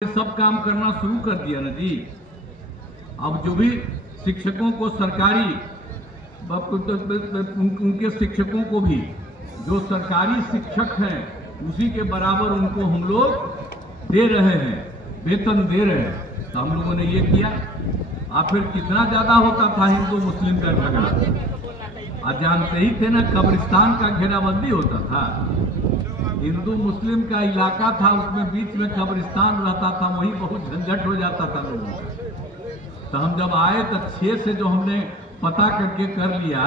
सब काम करना शुरू कर दिया ना जी। अब जो भी शिक्षकों को सरकारी उनके शिक्षकों को भी जो सरकारी शिक्षक हैं उसी के बराबर उनको हम लोग दे रहे हैं, वेतन दे रहे हैं। तो हम लोगों ने ये किया। आप फिर कितना ज्यादा होता था हिंदू मुस्लिम का झगड़ा, आप जानते ही थे ना, कब्रिस्तान का घेराबंदी होता था। हिंदू मुस्लिम का इलाका था, उसमें बीच में कब्रिस्तान रहता था, वही बहुत झंझट हो जाता था लोगों का। तो हम जब आए तो 6 से जो हमने पता करके कर लिया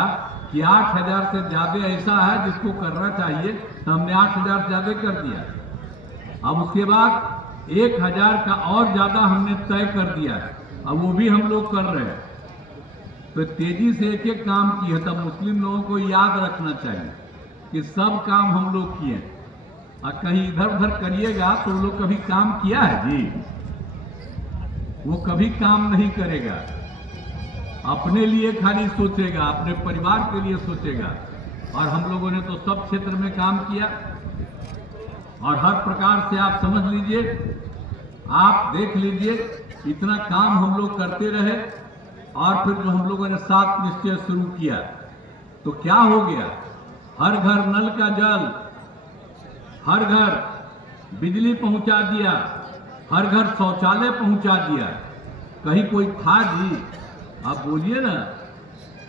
कि 8000 से ज्यादा ऐसा है जिसको करना चाहिए, तो हमने 8000 से ज्यादा कर दिया। अब उसके बाद 1000 का और ज्यादा हमने तय कर दिया, अब वो भी हम लोग कर रहे हैं। तो तेजी से एक एक काम किए। तब मुस्लिम लोगों को याद रखना चाहिए कि सब काम हम लोग किए, और कहीं इधर उधर करिएगा तो लोग कभी काम किया है जी? वो कभी काम नहीं करेगा, अपने लिए खाली सोचेगा, अपने परिवार के लिए सोचेगा। और हम लोगों ने तो सब क्षेत्र में काम किया, और हर प्रकार से आप समझ लीजिए, आप देख लीजिए, इतना काम हम लोग करते रहे। और फिर जो हम लोगों ने 7 निश्चय शुरू किया तो क्या हो गया? हर घर नल का जल, हर घर बिजली पहुंचा दिया, हर घर शौचालय पहुंचा दिया। कहीं कोई था जी? आप बोलिए ना,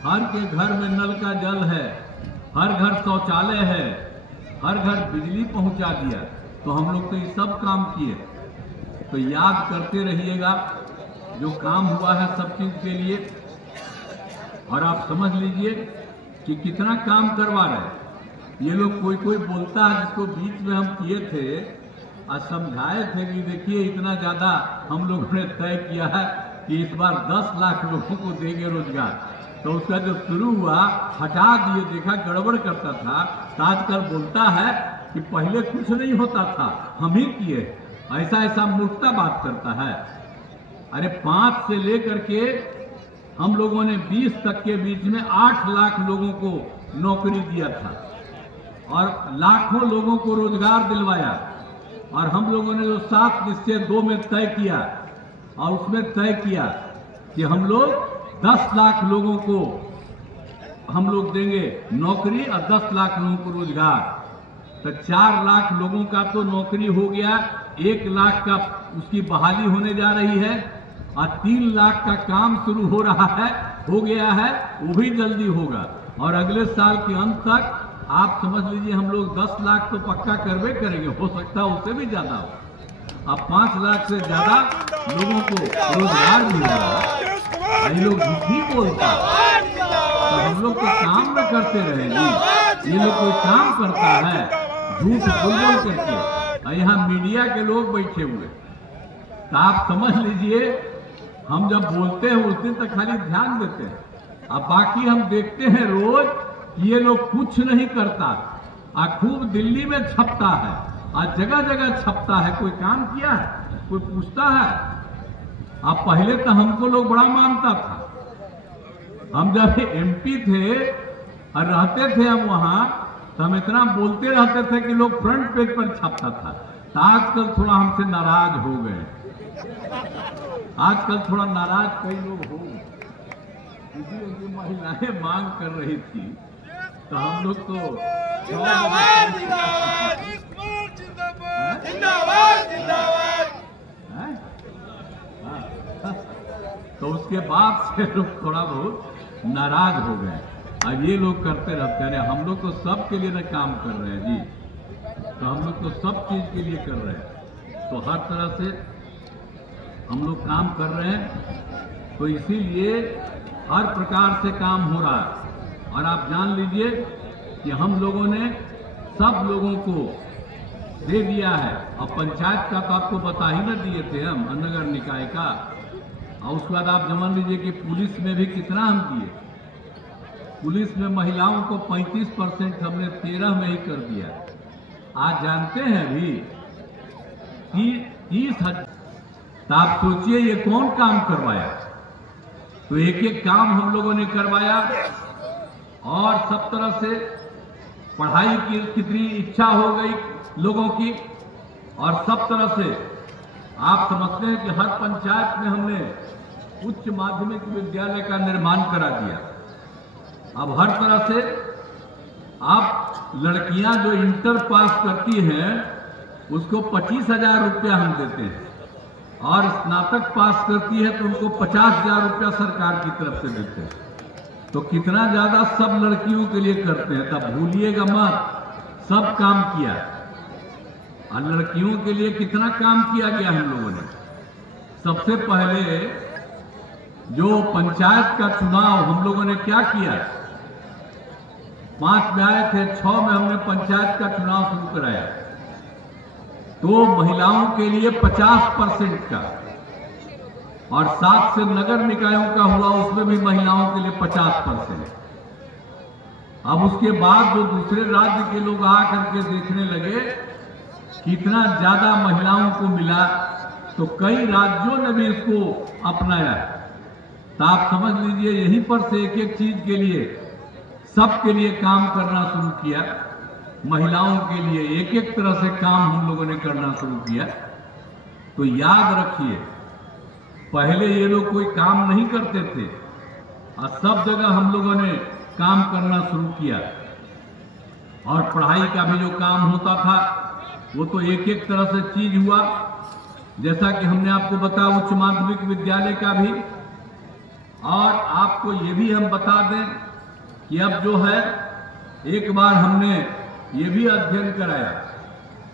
हर के घर में नल का जल है, हर घर शौचालय है, हर घर बिजली पहुंचा दिया। तो हम लोग तो ये सब काम किए। तो याद करते रहिएगा जो काम हुआ है सब चीज के लिए। और आप समझ लीजिए कि कितना काम करवा रहे ये लोग। कोई कोई बोलता है, जिसको बीच में हम किए थे और समझाए थे कि देखिए इतना ज्यादा हम लोगों ने तय किया है कि इस बार 10 लाख लोगों को देंगे रोजगार। तो उसका जो शुरू हुआ हटा दिए, देखा गड़बड़ करता था। तो आजकल बोलता है कि पहले कुछ नहीं होता था, हम ही किए। ऐसा ऐसा मूर्खता बात करता है। अरे 5 से लेकर के हम लोगों ने 20 तक के बीच में 8 लाख लोगों को नौकरी दिया था, और लाखों लोगों को रोजगार दिलवाया। और हम लोगों ने जो 7 निश्चय 2 में तय किया, और उसमें तय किया कि हम लोग 10 लाख लोगों को हम लोग देंगे नौकरी और 10 लाख लोगों को रोजगार। तो 4 लाख लोगों का तो नौकरी हो गया, 1 लाख का उसकी बहाली होने जा रही है, और 3 लाख का काम शुरू हो रहा है, हो गया है, वो भी जल्दी होगा। और अगले साल के अंत तक आप समझ लीजिए हम लोग 10 लाख तो पक्का करवे करेंगे, हो सकता है उससे भी ज्यादा हो। अब 5 लाख से ज्यादा लोगों को रोजगार मिलेगा। ये लोग झूठी बोलता, तो हम लोग तो काम न करते रहे जी। ये लोग कोई काम करता है झूठ बोल करके, और यहाँ मीडिया के लोग बैठे हुए। तो आप समझ लीजिए, हम जब बोलते हैं उस दिन तक खाली ध्यान देते हैं, अब बाकी हम देखते हैं रोज कि ये लोग कुछ नहीं करता, और खूब दिल्ली में छपता है, और जगह जगह छपता है। कोई काम किया है? कोई पूछता है? अब पहले तो हमको लोग बड़ा मानता था। हम जब MP थे और रहते थे हम वहां, तो हम इतना बोलते रहते थे कि लोग फ्रंट पेज पर छपता था। तो आजकल थोड़ा हमसे नाराज हो गए, आजकल थोड़ा नाराज कई लोग हो गए। इसलिए महिलाएं मांग कर रही थी, तो हम लोग तो जिंदाबाद जिंदाबाद जिंदाबाद जिंदाबाद। तो उसके बाद से लोग थोड़ा बहुत नाराज हो गए। अब ये लोग करते रहते हैं, हम लोग तो सबके लिए ना काम कर रहे हैं जी। तो हम लोग तो सब चीज के लिए कर रहे हैं, तो हर तरह से हम लोग काम कर रहे हैं। तो इसीलिए हर प्रकार से काम हो रहा है। और आप जान लीजिए कि हम लोगों ने सब लोगों को दे दिया है। और पंचायत का तो आपको बता ही ना दिए थे हम, नगर निकाय का। और उसके बाद आप समझ लीजिए कि पुलिस में भी कितना हम दिए। पुलिस में महिलाओं को 35% हमने 13 में ही कर दिया। आज जानते हैं अभी 30,000। तो आप सोचिए ये कौन काम करवाया? तो एक एक काम हम लोगों ने करवाया, और सब तरह से पढ़ाई की कितनी इच्छा हो गई लोगों की, और सब तरह से आप समझते हैं कि हर पंचायत में हमने उच्च माध्यमिक विद्यालय का निर्माण करा दिया। अब हर तरह से आप लड़कियां जो इंटर पास करती हैं उसको 25,000 रुपया हम देते हैं, और स्नातक पास करती है तो उनको 50,000 रुपया सरकार की तरफ से देते हैं। तो कितना ज्यादा सब लड़कियों के लिए करते हैं, तब भूलिएगा मत, सब काम किया। और लड़कियों के लिए कितना काम किया गया हम लोगों ने। सबसे पहले जो पंचायत का चुनाव हम लोगों ने क्या किया, 5 में आए थे, 6 में हमने पंचायत का चुनाव शुरू कराया। तो महिलाओं के लिए 50% का, और 7 से नगर निकायों का हुआ, उसमें भी महिलाओं के लिए 50%। अब उसके बाद जो दूसरे राज्य के लोग आकर के देखने लगे कितना ज्यादा महिलाओं को मिला, तो कई राज्यों ने भी इसको अपनाया। तो आप समझ लीजिए यहीं पर से एक एक चीज के लिए, सबके लिए काम करना शुरू किया। महिलाओं के लिए एक एक तरह से काम हम लोगों ने करना शुरू किया। तो याद रखिए, पहले ये लोग कोई काम नहीं करते थे, और सब जगह हम लोगों ने काम करना शुरू किया। और पढ़ाई का भी जो काम होता था वो तो एक एक तरह से चीज हुआ, जैसा कि हमने आपको बताया उच्च माध्यमिक विद्यालय का भी। और आपको ये भी हम बता दें कि अब जो है, एक बार हमने ये भी अध्ययन कराया,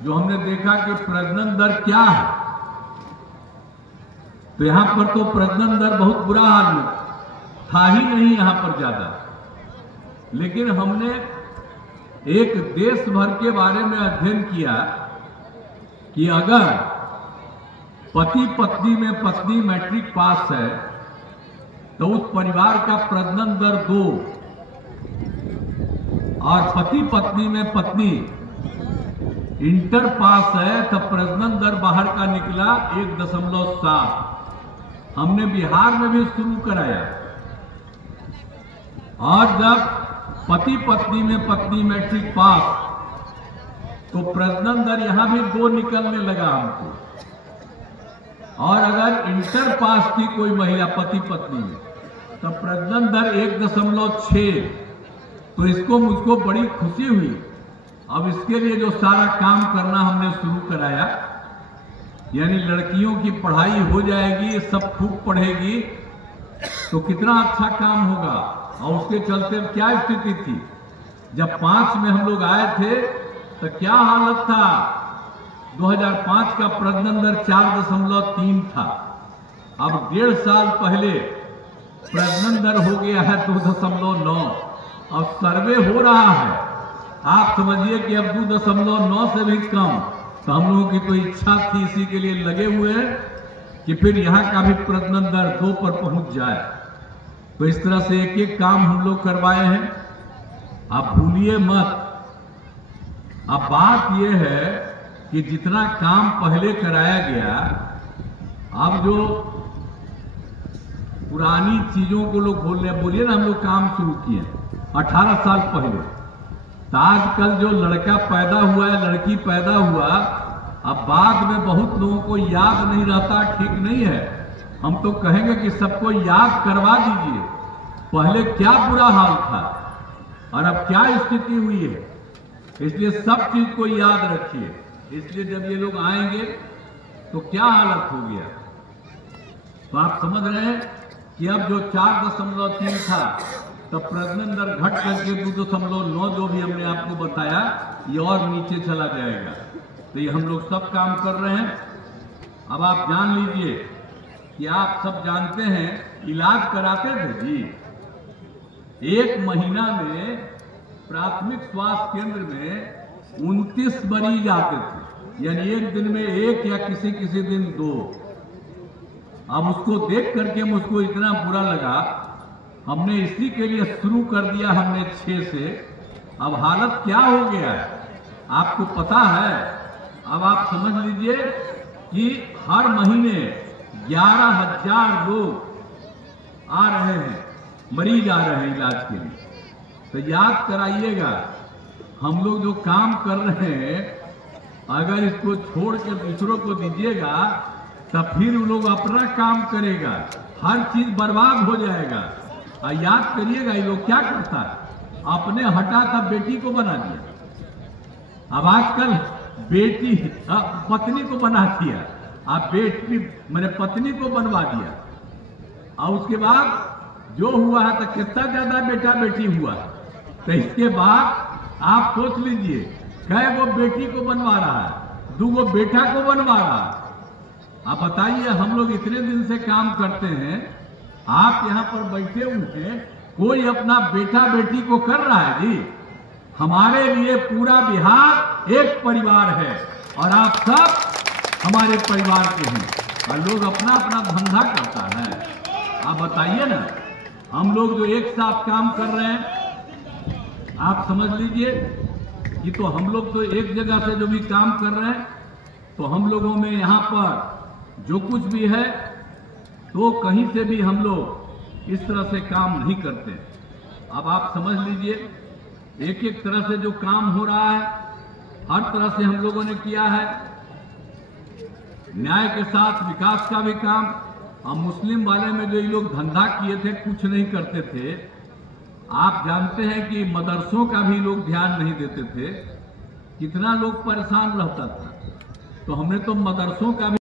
जो हमने देखा कि प्रजनन दर क्या है। तो यहां पर तो प्रजनन दर बहुत बुरा हाल में था ही नहीं यहां पर ज्यादा, लेकिन हमने एक देश भर के बारे में अध्ययन किया कि अगर पति पत्नी में पत्नी मैट्रिक पास है तो उस परिवार का प्रजनन दर 2, और पति पत्नी में पत्नी इंटर पास है तब प्रजनन दर बाहर का निकला 1.7। हमने बिहार में भी शुरू कराया, और जब पति पत्नी में पत्नी मैट्रिक पास तो प्रजनन दर यहां भी 2 निकलने लगा हमको। और अगर इंटर पास की कोई महिला पति पत्नी में तो प्रजनन दर 1.6। तो इसको मुझको बड़ी खुशी हुई। अब इसके लिए जो सारा काम करना हमने शुरू कराया, यानी लड़कियों की पढ़ाई हो जाएगी, सब खूब पढ़ेगी तो कितना अच्छा काम होगा। और उसके चलते क्या स्थिति थी, जब 5 में हम लोग आए थे तो क्या हालत था, 2005 का प्रजनन दर 4.3 था। अब 1.5 साल पहले प्रजनन दर हो गया है 2.9, और सर्वे हो रहा है। आप समझिए कि अब 2.9 से भी कम। तो हम लोगों की तो इच्छा थी, इसी के लिए लगे हुए हैं कि फिर यहाँ का भी प्रजनन दर 2 पर पहुंच जाए। तो इस तरह से एक एक काम हम लोग करवाए हैं। आप भूलिए मत, अब बात यह है कि जितना काम पहले कराया गया, अब जो पुरानी चीजों को लोग बोल रहे हैं, बोलिए ना हम लोग काम शुरू किए 18 साल पहले। तो आजकल जो लड़का पैदा हुआ है, लड़की पैदा हुआ, अब बाद में बहुत लोगों को याद नहीं रहता, ठीक नहीं है। हम तो कहेंगे कि सबको याद करवा दीजिए पहले क्या बुरा हाल था और अब क्या स्थिति हुई है। इसलिए सब चीज को याद रखिए। इसलिए जब ये लोग आएंगे तो क्या हालत हो गया, तो आप समझ रहे हैं कि अब जो 4.3 था तब प्रजनन दर घट करके 2.9 जो भी हमने आपको बताया, ये और नीचे चला जाएगा। तो ये हम लोग सब काम कर रहे हैं। अब आप जान लीजिए कि आप सब जानते हैं इलाज कराते थे जी, 1 महीना में प्राथमिक स्वास्थ्य केंद्र में 29 मरीज आते थे, यानी एक दिन में 1 या किसी किसी दिन 2। अब उसको देख करके मुझको इतना बुरा लगा, हमने इसी के लिए शुरू कर दिया हमने 6 से। अब हालत क्या हो गया है आपको पता है। अब आप समझ लीजिए कि हर महीने 11,000 लोग आ रहे हैं, मरीज आ रहे हैं इलाज के लिए। तो याद कराइएगा, हम लोग जो काम कर रहे हैं अगर इसको छोड़ के दूसरों को दीजिएगा तब फिर वो लोग अपना काम करेगा, हर चीज बर्बाद हो जाएगा। और याद करिएगा ये लोग क्या करता है, अपने हटा तब बेटी को बना दिया। अब आजकल बेटी पत्नी को बना दिया, अब बेटी मैंने पत्नी को बनवा दिया, और उसके बाद जो हुआ है तो कितना ज्यादा बेटा बेटी हुआ। तो इसके बाद आप सोच लीजिए कई वो बेटी को बनवा रहा है, 2 बेटा को बनवा रहा है। आप बताइए, हम लोग इतने दिन से काम करते हैं, आप यहाँ पर बैठे हुए हैं, कोई अपना बेटा बेटी को कर रहा है जी? हमारे लिए पूरा बिहार एक परिवार है और आप सब हमारे परिवार के हैं, और लोग अपना अपना धंधा करता है। आप बताइए ना, हम लोग जो एक साथ काम कर रहे हैं, आप समझ लीजिए कि तो हम लोग तो एक जगह से जो भी काम कर रहे हैं, तो हम लोगों में यहाँ पर जो कुछ भी है तो कहीं से भी हम लोग इस तरह से काम नहीं करते। अब आप समझ लीजिए, एक एक तरह से जो काम हो रहा है, हर तरह से हम लोगों ने किया है, न्याय के साथ विकास का भी काम। और मुस्लिम वाले में जो ये लोग धंधा किए थे, कुछ नहीं करते थे। आप जानते हैं कि मदरसों का भी लोग ध्यान नहीं देते थे, कितना लोग परेशान रहता था। तो हमने तो मदरसों का भी